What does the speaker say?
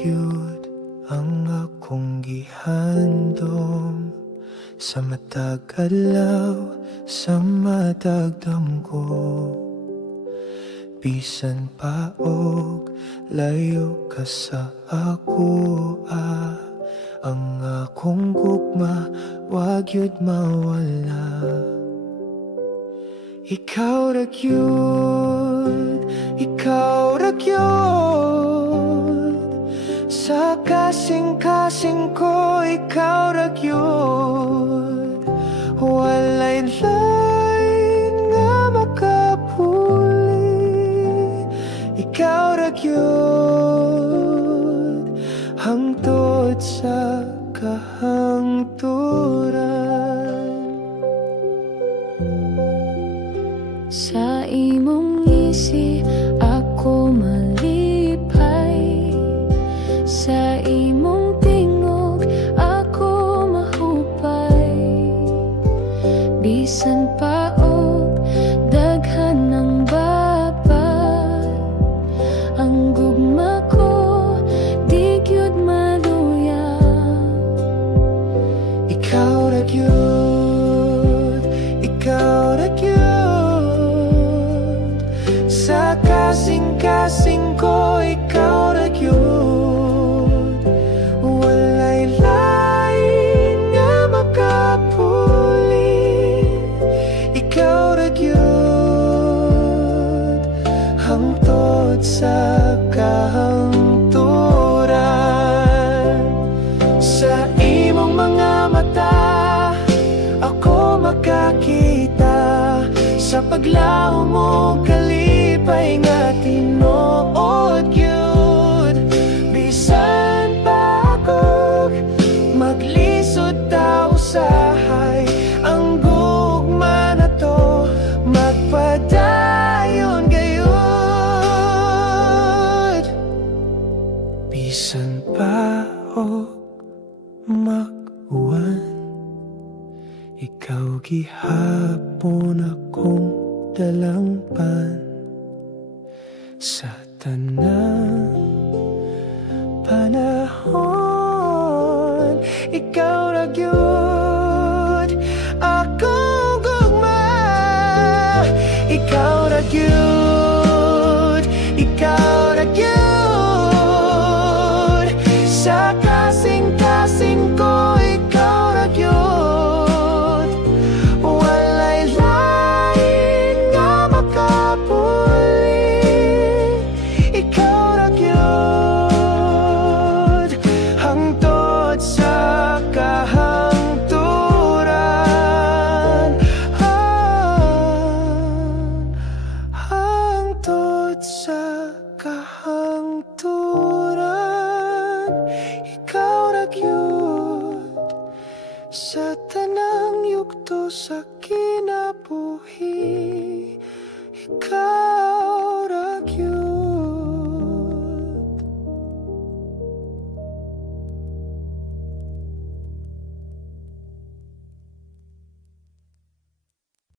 gyud ang akong gihandom sa matag adlaw, sa matag damgo. Bisan pa og layo ka sa ako, ang akong gugma wa gyud mawala. Ikaw ra gyud, ikaw ra gyud, sa kasing-kasing ko ikaw ra gyud. Walay lain nga makapuli, ikaw ra gyud, hangtod sa kahangturan. Sa imong ngisi ako malipay, sa imong tingog ako mahupay. Bisan pa og daghan ng babat, ang gugma ko di gyud maluya. Ikaw ra gyud, ikaw ra gyud, sa kasing-kasing ko ikaw ra gyud. Walay lain nga makapuli, ikaw ra gyud, hangtod sa kahangturan. Sa imong mga mata ako makakita, sa paglaom mo kalipay nga tinuod gyud. Bisan pa ako maglisod ta usahay, ang gugma na to magpadayon gayud. Bisan pa og mag-uwan, ikaw gihapon akong dalangpan. Sa tanang panahon ikaw ra gyud akong gugma. Ikaw ra gyud, ikaw ra gyud, sa kasing-kasing ko ikaw ra gyud. Walay lain nga makapuli, ikaw ra gyud, hangtod sa kahangturan. Hangtod sa kahangturan, ikaw ra gyud, sa tanang yugto sa